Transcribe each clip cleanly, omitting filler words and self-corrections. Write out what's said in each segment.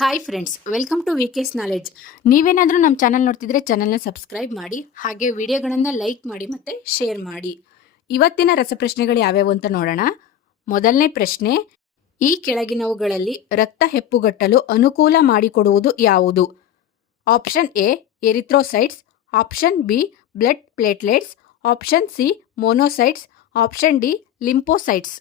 Hi friends, welcome to VK's knowledge. ನೀವೇನಾದರೂ ನಮ್ಮ channel ನೋಡ್ತಿದ್ರೆ ಚಾನಲ್ನ ಸಬ್ಸ್ಕ್ರೈಬ್ ಮಾಡಿ, ಹಾಗೆ ವಿಡಿಯೋಗಳನ್ನು ಲೈಕ್ ಮಾಡಿ ಮತ್ತು ಶೇರ್ ಮಾಡಿ. ಇವತ್ತಿನ ರಸಪ್ರಶ್ನೆಗಳು ಯಾವ್ಯಾವು ಅಂತ ನೋಡೋಣ. ಮೊದಲನೇ ಪ್ರಶ್ನೆ, ಈ ಕೆಳಗಿನವುಗಳಲ್ಲಿ ರಕ್ತ ಹೆಪ್ಪುಗಟ್ಟಲು ಅನುಕೂಲ ಮಾಡಿಕೊಡುವುದು ಯಾವುದು? Option A erythrocytes, option B blood platelets, option C monocytes, option D lymphocytes.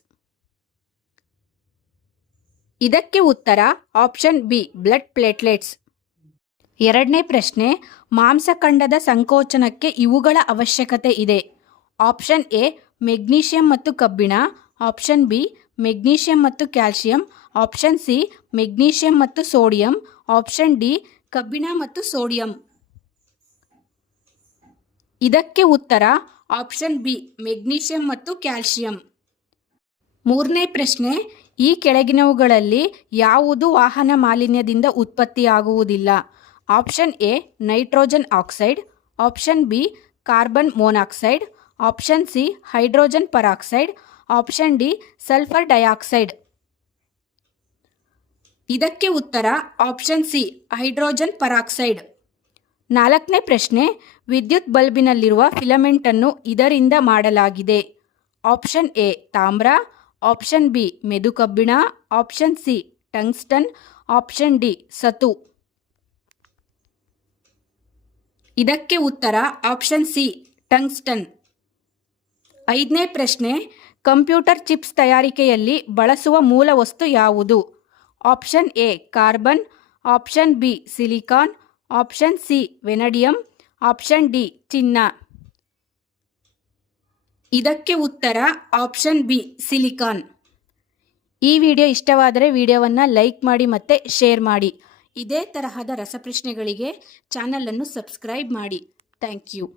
ಇದಕ್ಕೆ ಉತ್ತರ ಆಪ್ಷನ್ ಬಿ ಬ್ಲಡ್ ಪ್ಲೇಟ್ಲೆಟ್ಸ್. ಎರಡನೇ ಪ್ರಶ್ನೆ, ಮಾಂಸಖಂಡದ ಸಂಕೋಚನಕ್ಕೆ ಇವುಗಳ ಅವಶ್ಯಕತೆ ಇದೆ. ಆಪ್ಷನ್ ಎ ಮೆಗ್ನೀಷಿಯಂ ಮತ್ತು ಕಬ್ಬಿಣ, ಆಪ್ಷನ್ ಬಿ ಮೆಗ್ನೀಷಿಯಂ ಮತ್ತು ಕ್ಯಾಲ್ಸಿಯಂ, ಆಪ್ಷನ್ ಸಿ ಮೆಗ್ನೀಷಿಯಂ ಮತ್ತು ಸೋಡಿಯಂ, ಆಪ್ಷನ್ ಡಿ ಕಬ್ಬಿಣ ಮತ್ತು ಸೋಡಿಯಂ. ಇದಕ್ಕೆ ಉತ್ತರ ಆಪ್ಷನ್ ಬಿ ಮೆಗ್ನೀಷಿಯಂ ಮತ್ತು ಕ್ಯಾಲ್ಸಿಯಂ. ಮೂರನೇ ಪ್ರಶ್ನೆ, ಈ ಕೆಳಗಿನವುಗಳಲ್ಲಿ ಯಾವುದು ವಾಹನ ಮಾಲಿನ್ಯದಿಂದ ಉತ್ಪತ್ತಿಯಾಗುವುದಿಲ್ಲ? Option A nitrogen oxide, option B carbon monoxide, option C hydrogen peroxide, option D sulphur dioxide. ಇದಕ್ಕೆ ಉತ್ತರ ಆಪ್ಷನ್ ಸಿ ಹೈಡ್ರೋಜನ್ ಪರಾಕ್ಸೈಡ್. ನಾಲ್ಕನೇ ಪ್ರಶ್ನೆ, ವಿದ್ಯುತ್ ಬಲ್ಬಿನಲ್ಲಿರುವ ಫಿಲಮೆಂಟನ್ನು ಇದರಿಂದ ಮಾಡಲಾಗಿದೆ. ಆಪ್ಷನ್ ಎ ತಾಮ್ರ, ಆಪ್ಷನ್ ಬಿ ಮೆದು ಕಬ್ಬಿಣ, option C tungsten, option D ಸತು. ಇದಕ್ಕೆ ಉತ್ತರ ಆಪ್ಷನ್ ಸಿ ಟಂಗ್ಸ್ಟನ್. ಐದನೇ ಪ್ರಶ್ನೆ, ಕಂಪ್ಯೂಟರ್ ಚಿಪ್ಸ್ ತಯಾರಿಕೆಯಲ್ಲಿ ಬಳಸುವ ಮೂಲ ವಸ್ತು ಯಾವುದು? Option A carbon, option B silicon, option C vanadium, option D ಚಿನ್ನ. ಇದಕ್ಕೆ ಉತ್ತರ ಆಪ್ಷನ್ ಬಿ ಸಿಲಿಕಾನ್. ಈ ವಿಡಿಯೋ ಇಷ್ಟವಾದರೆ ವಿಡಿಯೋವನ್ನು ಲೈಕ್ ಮಾಡಿ ಮತ್ತು ಶೇರ್ ಮಾಡಿ. ಇದೇ ತರಹದ ರಸಪ್ರಶ್ನೆಗಳಿಗೆ ಚಾನಲನ್ನು ಸಬ್ಸ್ಕ್ರೈಬ್ ಮಾಡಿ. Thank you.